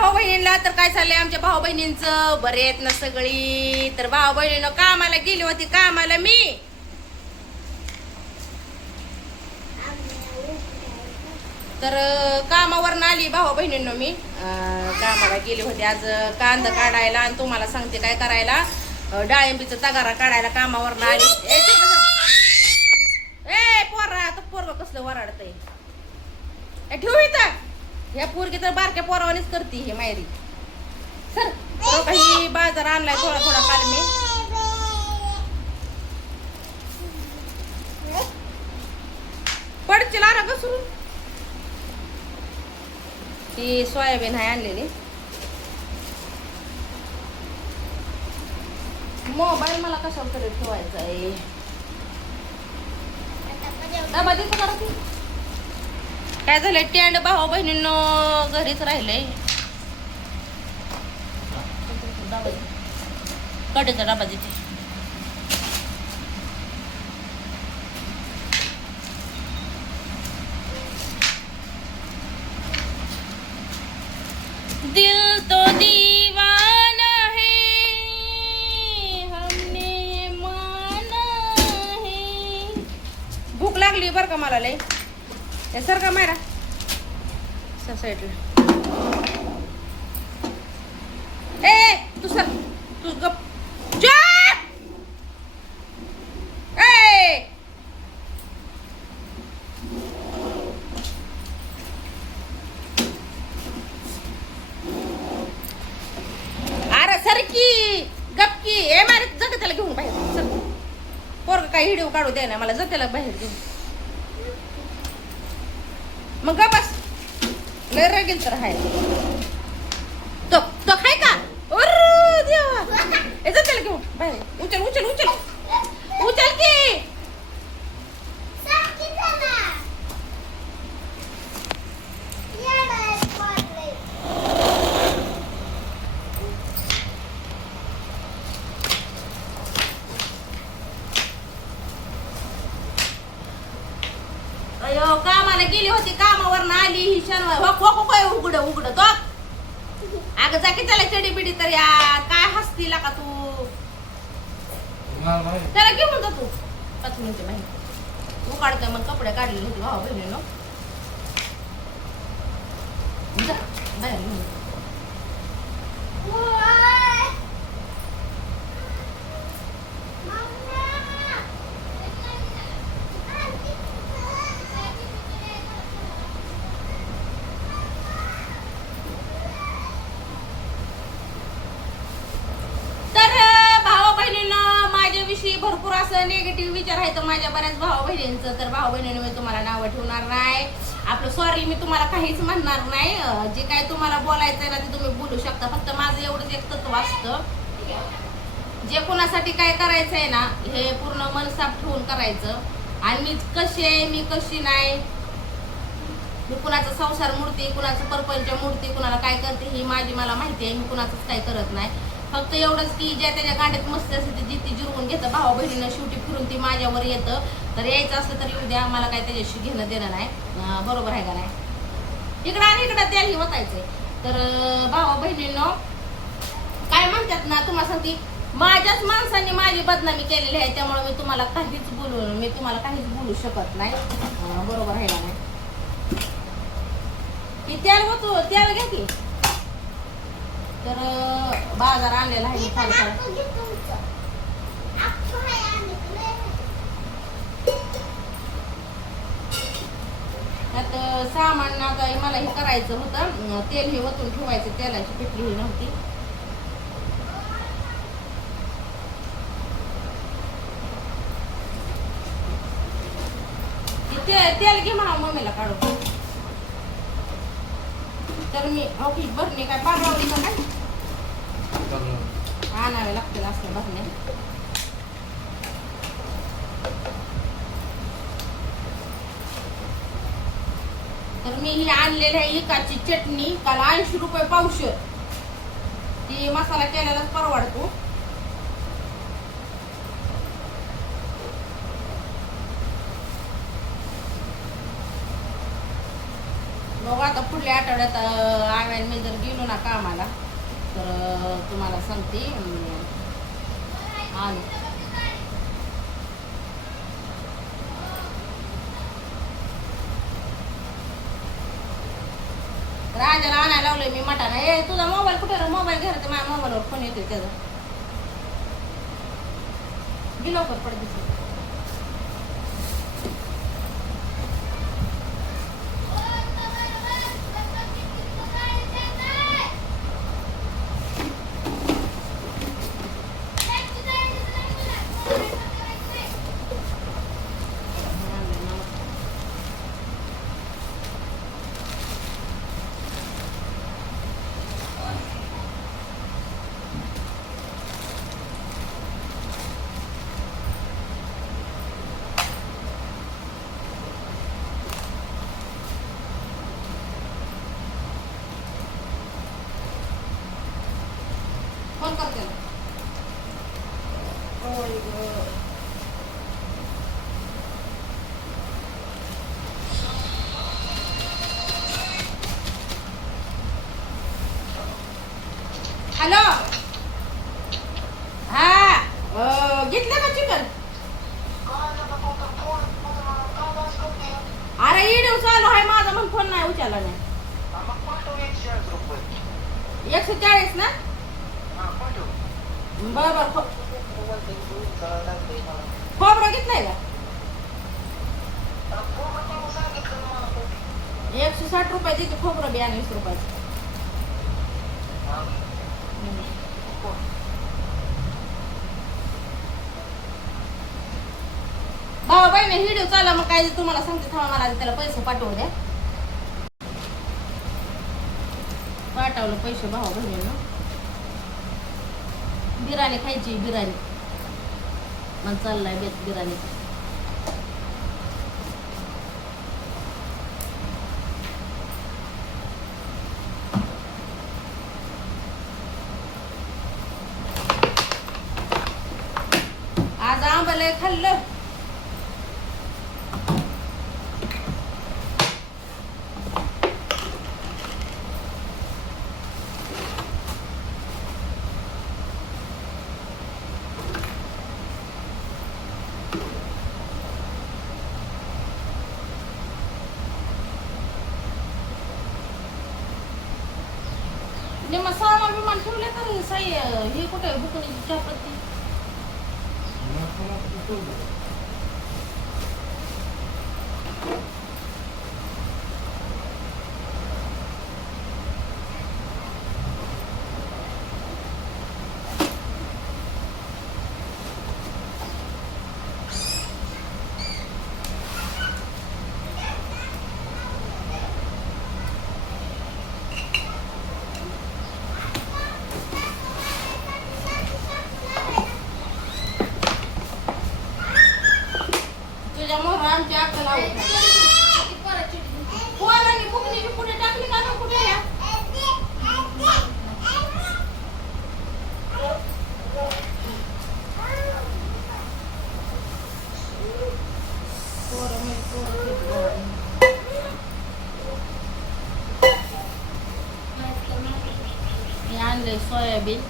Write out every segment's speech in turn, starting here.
भाऊ बहिणींना तर काय चाललंय आमच्या भाऊ बहिणींचं बरे आहेत ना सगळी. तर भाऊ बहिणीनं कामाला गेली होती, कामाला मी तर कामावरनं आली भाऊ बहिणींनो. मी कामाला गेली होती आज कांदा काढायला आणि तुम्हाला सांगते काय करायला, डाळिंबीचा तगारा काढायला कामावरनं आली. ए पोरा तर पोरग कसलं वराडतंय, ठेवू इथं. ह्या पोरगी तर बारक्या पोरावानीच करते हे मायरी. सर काही बाजार आणलाय थोडा थोडा काल मी. पडची लारा घसरून ती सोयाबीन आहे आणलेली. मोबाईल मला कशावर तरी ठेवायचा आहे. डबा देतो करा ती. काय झालंय टेंड भाऊ बहिणींनो घरीच राहिलंय. कडेचा डबा देते. दिल तो दीवाना है हमने माना है. भूक लागली बरं का मला लय. सर का मायरा साईडला. ए तू सर तू गप. अरे सर की गपकी. ए मारे जाते त्याला घेऊन बाहेर. सर पोरग काही व्हिडिओ काढू दे ना मला. जा त्याला बाहेर घेऊन. मग ग बस लय रगेल तर हाय तो तो खाय का. अरे देवा ए जा त्याला घेऊन बाहेर. उचल उचल उचल उचल की. अयो कामाला गेली होती, कामावरनं आली ही शनिवार. हो काय उघड उघड तो. अगं जा की त्याला चडी बिडी तर यार. काय हसतीला का तू. त्याला घेऊन जा तू 5 मिनिटं बाहेर. तू काढतोय मग कपडे काढलेले होते भाऊ बहिणीनं. जा बाहेर घेऊन. भरपूर असं निगेटिव्ह विचार आहे तर माझ्या बऱ्याच भाऊ बहिणींचं. तर भाऊ बहिणींनी मी तुम्हाला नावं ठेवणार नाही. आपलं सॉरी मी तुम्हाला काहीच म्हणणार नाही. जे काय तुम्हाला बोलायचंय ना ते तुम्ही बोलू शकता. फक्त माझं एवढंच एक तत्व असतं, जे कोणासाठी काय करायचंय ना हे पूर्ण मन साफ ठेवून करायचं. आणि मी कशी आहे मी कशी नाही, मी कुणाचा संसार मूर्ती कुणाचं परपंच मूर्ती कुणाला काय करते ही माझी मला माहिती आहे. मी कुणाचंच काय करत नाही. फक्त एवढंच की ज्या त्याच्या गांड्यात मस्ती असते ती ती जिरवून घेतं. भाऊ बहिणीनं शेवटी फिरून ती माझ्यावर येतं. तर यायचं असलं तर येऊ द्या, मला काय त्याच्याशी घेणं देणं नाही. बरोबर आहे का नाही. इकडं आणि इकडं त्याही होतायचंय. तर भाऊ बहिणीनं काय म्हणतात ना तुम्हाला सांगते, माझ्याच माणसांनी माझी बदनामी केलेली आहे. त्यामुळे मी तुम्हाला काहीच बोलू शकत नाही. बरोबर आहे का नाही. ती त्याला होतो त्याला घ्या की. तर बाजार आणलेला आहे फार त्यात सामान. आता मला हे करायचं होतं, तेल हे ओतून ठेवायचं. तेलाची पिटली ही नव्हती. तेल घे म्हणा मम्मीला काढून. तर मी ओके भरणे काय पाठवली का काय आणावे लागतील असं भरणे. तर मी ही आणलेली आहे इकाची चटणी. काल 80 रुपये पावशेर. ती मसाला केलेलाच परवडतो. बघू आता पुढल्या आठवड्यात आम्ही मी जर गेलो ना कामाला तर तुम्हाला सांगते आलो. राजाला आणायला लावलंय मी मटाना. ए तुझा मोबाईल कुठे? मोबाईल घरात माझ्या मोबाईलवर फोन येते त्याचा. गी लवकर पडते. फोन करते ना. हॅलो. हा घेतलं का चिकन? अरे व्हिडिओ चालू आहे माझा म्हणून फोन नाही उचलला नाही. 140 ना? बरोबर. खोबरं घेतलंय का? 160 रुपये देते खोबरं बी आणि 20 रुपयाचं. भाऊ बहिणी व्हिडिओ चालला मग काय तुम्हाला सांगते थांबा मला त्याला पैसे पाठवू द्या. पाठवलं पैसे भाऊ बहिणीनं. बिर्याणी खायची बिर्याणी मग चाललाय बेत बिर्याणी. आज आंबले खाल्लं. निम्मा सामान बिमान ठेवले तर साई हे कुठे बुकणीची चहापत्ती. त्याच्यामुळे आमची अक्कल आवडत नाही. पोरांनी बुकणीची पुढे टाकली का ना कुठे या मी आणले सोयाबीन.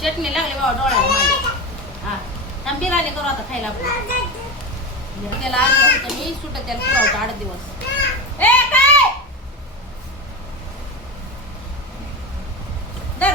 चटणी लागली बाबा डोळ्याला माझ्या. हा बिर्याणी करू आता खायला आपण. त्याला आणलं होतं मी सुट त्याला पुरवतो 8 दिवस. ए काय दर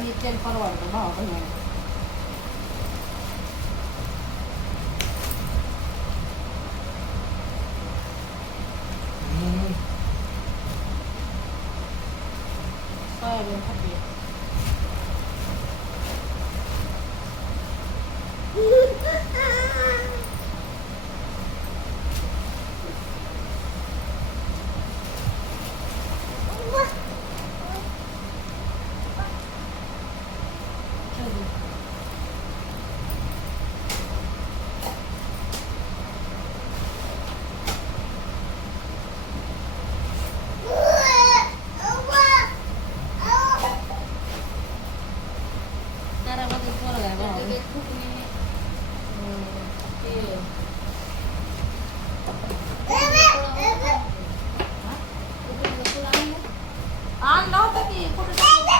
हे तेल परवडतं भावा बहिणीला. सोयाबीन खाते. घरामध्ये पोरं आहे भावा. आणलं होतं की कुठं टाकलं?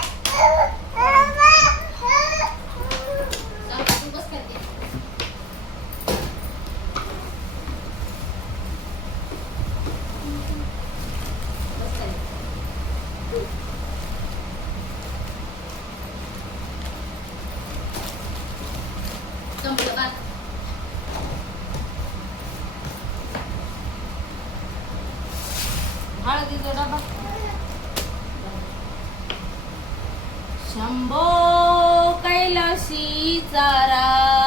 हळदीचा डबा. शंभो कैलाशीचा राम